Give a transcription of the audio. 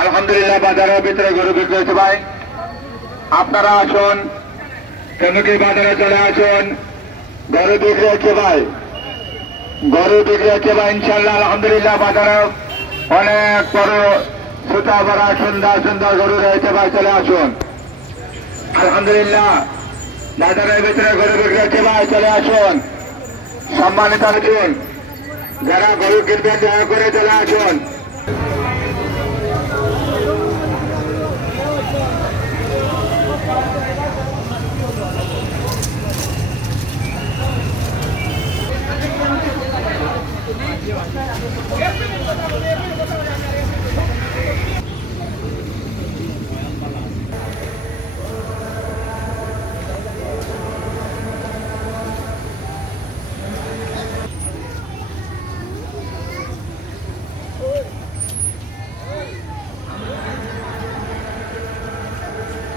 আলহামদুলিল্লাহ, বাজারের ভিতরে গরু বিক্রি হয়েছে ভাই। আপনারা আসুন কেমকি বাজারে চলে আসুন। গরু বিক্রি হচ্ছে ভাই। গরু বিক্রি হচ্ছে ভাই ইনশাল্লাহ আলহামদুলিল্লাহ বাজারে অনেক বড় সুতা ভরা, সুন্দর সুন্দর গরু রয়েছে ভাই, চলে আসুন। আলহামদুলিল্লাহ, বাজারের ভিতরে গরু বিক্রি হচ্ছে ভাই, চলে আসুন। সম্মানিত যারা গরু কিনবেন, দয়া করে চলে আসুন। Gracias.